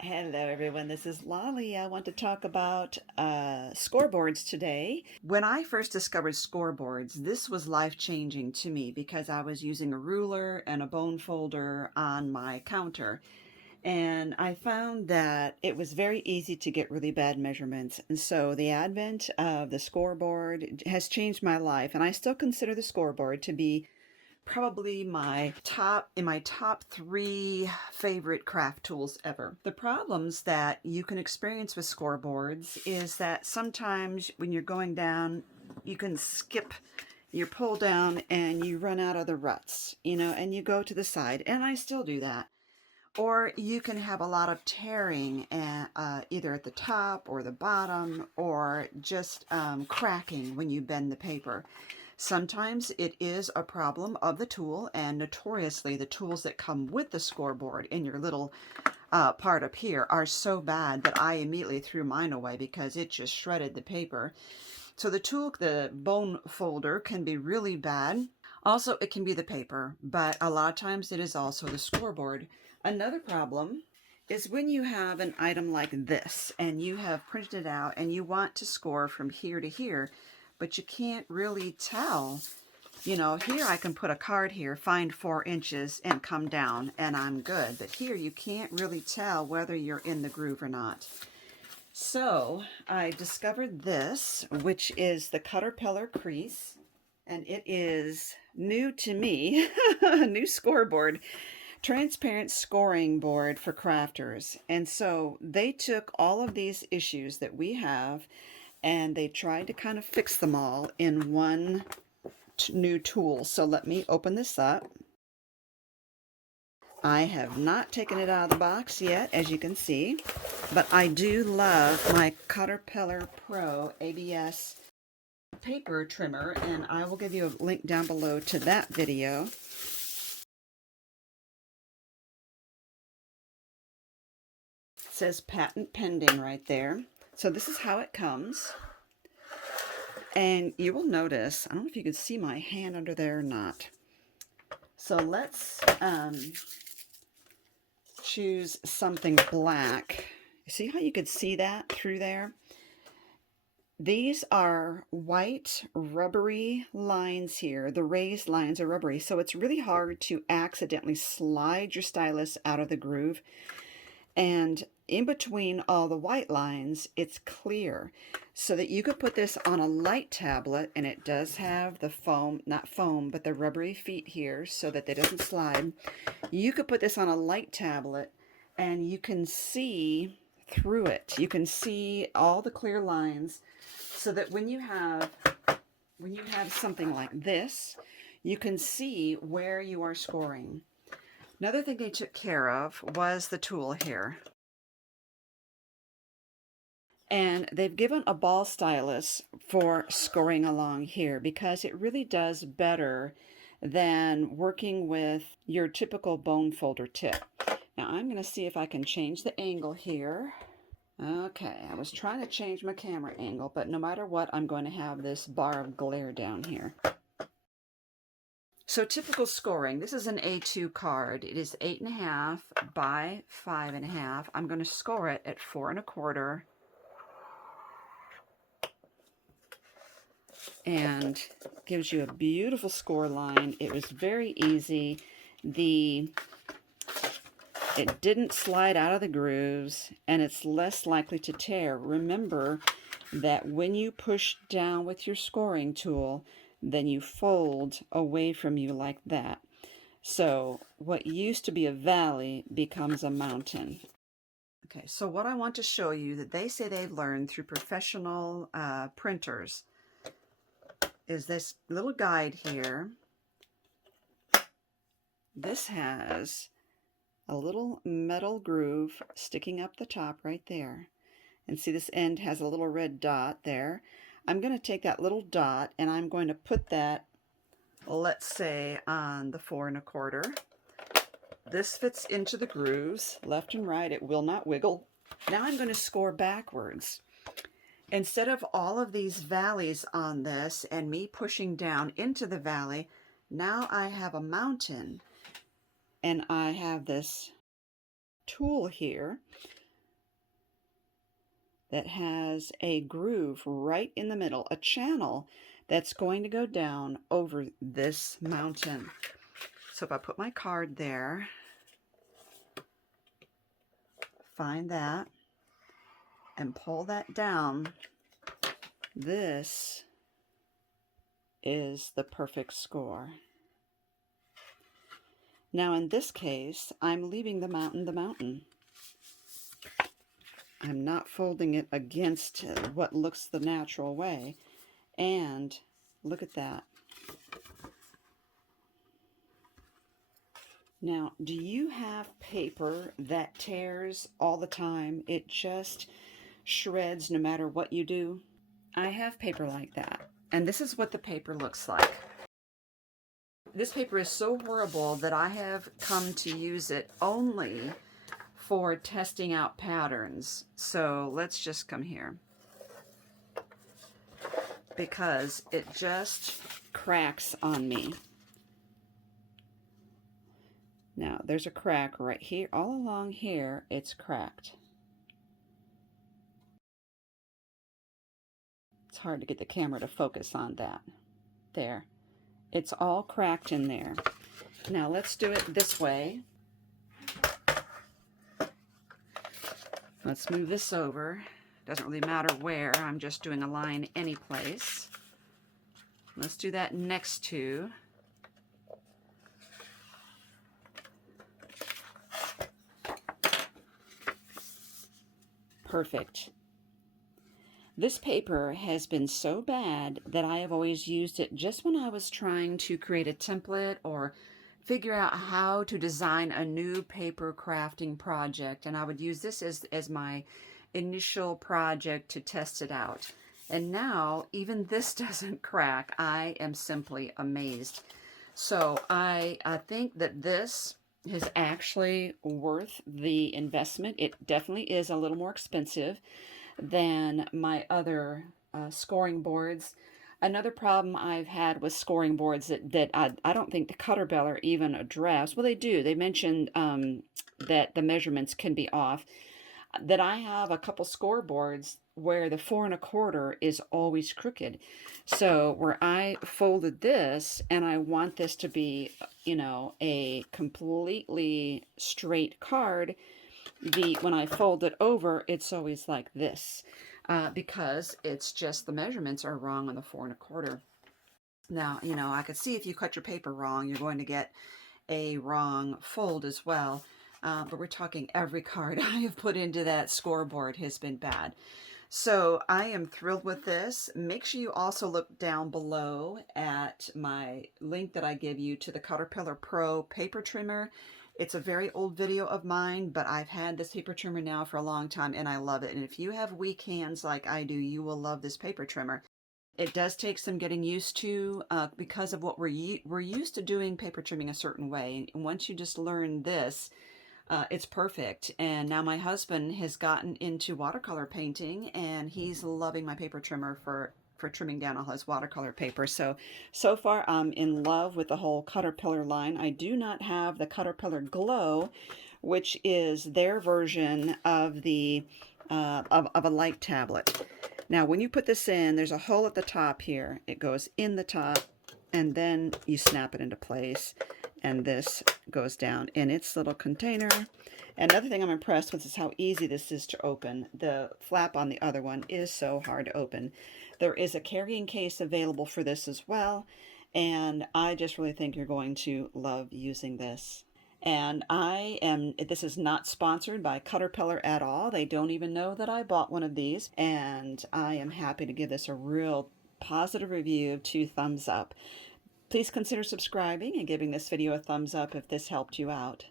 Hello, everyone. This is Lolly. I want to talk about scoreboards today. When I first discovered scoreboards, this was life-changing to me because I was using a ruler and a bone folder on my counter. And I found that it was very easy to get really bad measurements. And so the advent of the scoreboard has changed my life. And I still consider the scoreboard to be probably my top three favorite craft tools ever. The problems that you can experience with scoreboards is that sometimes when you're going down, you can skip your pull down and you run out of the ruts, and you go to the side, and I still do that. Or you can have a lot of tearing either at the top or the bottom, or just cracking when you bend the paper. Sometimes it is a problem of the tool, and notoriously the tools that come with the scoreboard in your little part up here are so bad that I immediately threw mine away because it just shredded the paper. So the bone folder can be really bad. Also, it can be the paper, but a lot of times it is also the scoreboard. Another problem is when you have an item like this and you have printed it out and you want to score from here to here, but you can't really tell. Here I can put a card here, find 4 inches, and come down, and I'm good. But here you can't really tell whether you're in the groove or not. So I discovered this, which is the Cutterpillar Crease, and it is new to me, a new scoreboard, transparent scoring board for crafters. And so they took all of these issues that we have and they tried to kind of fix them all in one new tool. So let me open this up. I have not taken it out of the box yet, as you can see, but I do love my Cutterpillar Pro ABS paper trimmer, and I will give you a link down below to that video. It says patent pending right there. So this is how it comes. And you will notice, I don't know if you can see my hand under there or not. So let's choose something black. See how you could see that through there? These are white rubbery lines here. The raised lines are rubbery, so it's really hard to accidentally slide your stylus out of the groove. And in between all the white lines, it's clear, so that you could put this on a light tablet, and it does have the foam, not foam, but the rubbery feet here so that it doesn't slide. You could put this on a light tablet and you can see through it. You can see all the clear lines, so that when you have something like this, you can see where you are scoring. Another thing they took care of was the tool here. And they've given a ball stylus for scoring along here because it really does better than working with your typical bone folder tip. Now I'm going to see if I can change the angle here. Okay, I was trying to change my camera angle, but no matter what, I'm going to have this bar of glare down here. So typical scoring, this is an A2 card. It is 8.5 by 5.5. I'm going to score it at 4 1/4. And gives you a beautiful score line. It was very easy. It didn't slide out of the grooves, and it's less likely to tear. Remember that when you push down with your scoring tool, then you fold away from you like that. So what used to be a valley becomes a mountain. Okay, so what I want to show you that they say they've learned through professional printers is this little guide here. This has a little metal groove sticking up the top right there. And see, this end has a little red dot there. I'm going to take that little dot and I'm going to put that, let's say, on the 4 1/4. This fits into the grooves, left and right. It will not wiggle. Now I'm going to score backwards. Instead of all of these valleys on this and me pushing down into the valley, now I have a mountain, and I have this tool here that has a groove right in the middle, a channel that's going to go down over this mountain. So if I put my card there, find that, and pull that down, this is the perfect score. Now in this case, I'm leaving the mountain the mountain. I'm not folding it against what looks the natural way. And look at that. Now, do you have paper that tears all the time? It just shreds no matter what you do? I have paper like that. And this is what the paper looks like. This paper is so horrible that I have come to use it only for testing out patterns. So let's just come here, because it just cracks on me. Now there's a crack right here, all along here it's cracked. It's hard to get the camera to focus on that. There, it's all cracked in there. Now let's do it this way. Let's move this over. Doesn't really matter where, I'm just doing a line any place. Let's do that next to. Perfect. This paper has been so bad that I have always used it just when I was trying to create a template or figure out how to design a new paper crafting project, and I would use this as my initial project to test it out. And now even this doesn't crack. I am simply amazed. So I think that this is actually worth the investment. It definitely is a little more expensive than my other scoring boards. Another problem I've had with scoring boards that I don't think the Cutterpillar even addressed. Well, they do. They mentioned that the measurements can be off. That I have a couple scoreboards where the 4 1/4 is always crooked. So where I folded this, and I want this to be, you know, a completely straight card, when I fold it over, it's always like this, because it's just the measurements are wrong on the 4 1/4. Now, you know, I could see if you cut your paper wrong, you're going to get a wrong fold as well. But we're talking every card I have put into that scoreboard has been bad. So I am thrilled with this. Make sure you also look down below at my link that I give you to the Cutterpillar Pro paper trimmer. It's a very old video of mine, but I've had this paper trimmer now for a long time and I love it. And if you have weak hands like I do, you will love this paper trimmer. It does take some getting used to because of what we're used to doing paper trimming a certain way. And once you just learn this, it's perfect. And now my husband has gotten into watercolor painting and he's loving my paper trimmer for trimming down all his watercolor paper. So far I'm in love with the whole Cutterpillar line. I do not have the Cutterpillar Glow, which is their version of the of a light tablet. Now when you put this in, there's a hole at the top here. It goes in the top and then you snap it into place. And this goes down in its little container. Another thing I'm impressed with is how easy this is to open. The flap on the other one is so hard to open. There is a carrying case available for this as well, and I just really think you're going to love using this. And this is not sponsored by Cutterpillar at all. They don't even know that I bought one of these, and I am happy to give this a real positive review of 2 thumbs up. Please consider subscribing and giving this video a thumbs up if this helped you out.